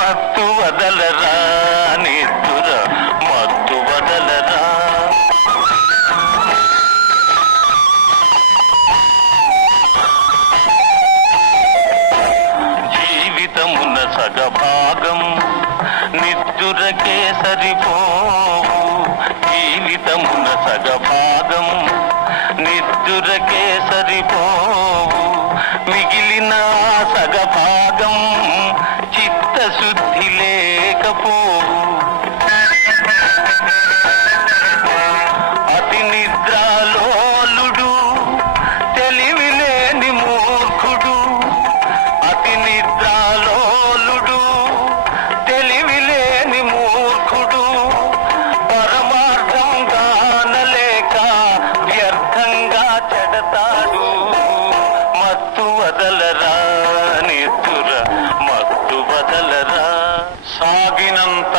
మత్తు వదలరా నిద్దుర మత్తు వదలరా. జీవితమున సగభాగం నిద్దురకే సరిపోవు. జీవితమున సగభాగం నిద్దురకే సరిపోవు. మిగిలిన సగభాగం చిత్తశుద్ధి లేకపోవు. అతి నిద్రాలోలుడు తెలివిలేని మూర్ఖుడు. అతి నిద్రాలోలుడు తెలివిలేని మూర్ఖుడు. పరమార్థం గానలేక వ్యర్థంగా చెడతాడు. మత్తు వదలరా నిద్దుర మత్తు వదలరా. సాగినంత